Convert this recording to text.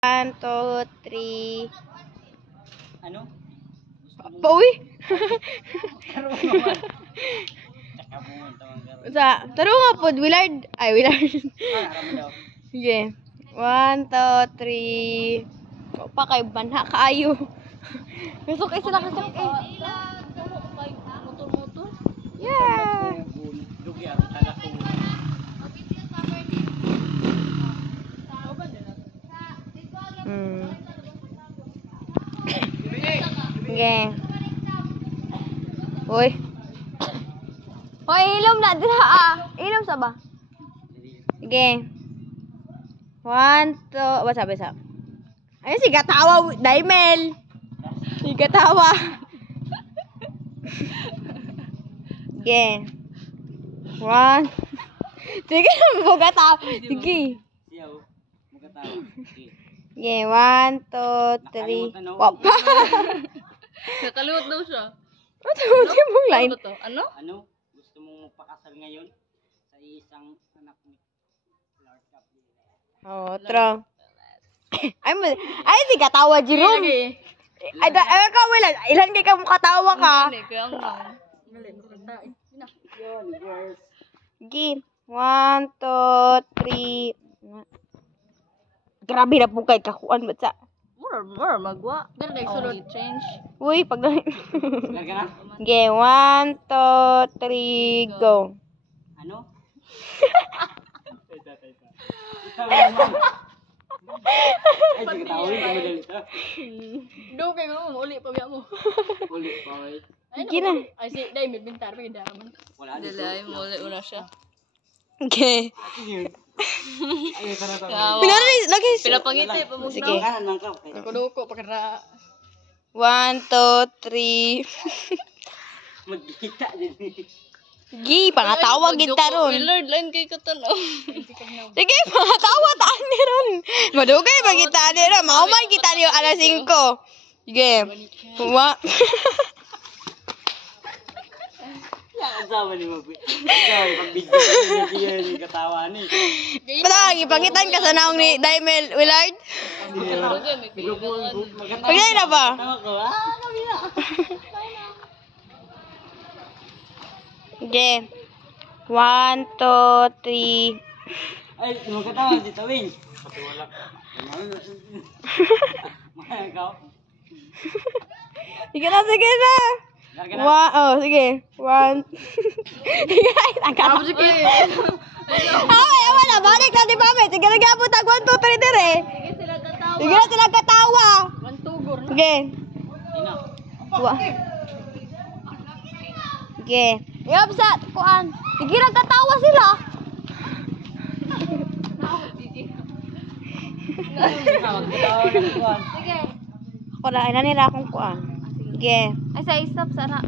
1, 2, 3. Ano? Pauwi. Karoon naman. Tsaka mo tawang karoon. Sa taro nga po, Willard. Ay, Willard. Harap daw. Sige. 1, 2, 3. Pa kay banha kaayo. Gusto kay sila kasi motor. Yeah. Dugi ang taga ko. Okay. Hoy. Hoy, ilom na dira ah. Ilom sa ba? Sige. 1, 2, basa. Ay, si katawa, Daimel. Si katawa. Sige. 1. Sige, mo katawa. Sige. Siyaw. Mukatawa. Sige, 1, 2, 3. Wapa. Nakalimot daw siya. Ano mong line? Ano to? Ano? Ano? Gusto mong magpakasal ngayon sa isang anak ni Lord Capri? Oh, tro. Ay, si katawa, Jerome. Ay, ka, wala. Ilan kay ka mo katawa ka? Kaya ang lang. Galing, maganda. Yun, girls. Sige. 1, 2, 3. Grabe na po kay kakuan ba sa? More, magwa. Dahil nagsulod. Change. Uy, pag Larga na? sige, 1, 2, 3, go. Ano? Tayo. Ikaw naman. Ay, sige tawin. Madali ito. Doon kayo mo, uli pa biya mo. Ulit pa, oy. Sige na. Ay, si Day, may bintar pa yung daman. Wala dito. Dalay mo, uli una siya. Okay. Sige. Ay, tara. Pinari, lagi. Pinapangiti pa mo. Sige. Kanan lang ka. Kuduko, pagkara. 1, 2, 3. Magkita din. Gi, pangatawag kita ron. Willard, line kay katanaw. Sige, pangatawag taan ni ron. Madugay ba kita ni ron? Mauman kita ni alas 5. Sige. Ang sama ni Mabi. Ikaw, pag-video ni katawa ni. Patawag, ipangitan ka sa naong ni Daimel Willard. Pagkaya na ba? Tama ko, kami na. Sige. 1, 2, 3. Ay, magkatawa si Tawing. Pati wala. Mahal ikaw. Sige na. Larga na. Sige. 1. Sige, ang katawa. Wala. Balik na di ba, me? Sige, nag-abot ang 1, 2, 3 dire. Sige na sila katawa. Mantugor na. Sige. Ina. Sige. Yup, sa kuan. Sige, nagkatawa sila. Magkatawa na kuwan. Ako na, inanira akong kuan. Sige. Ay, sa stop sana.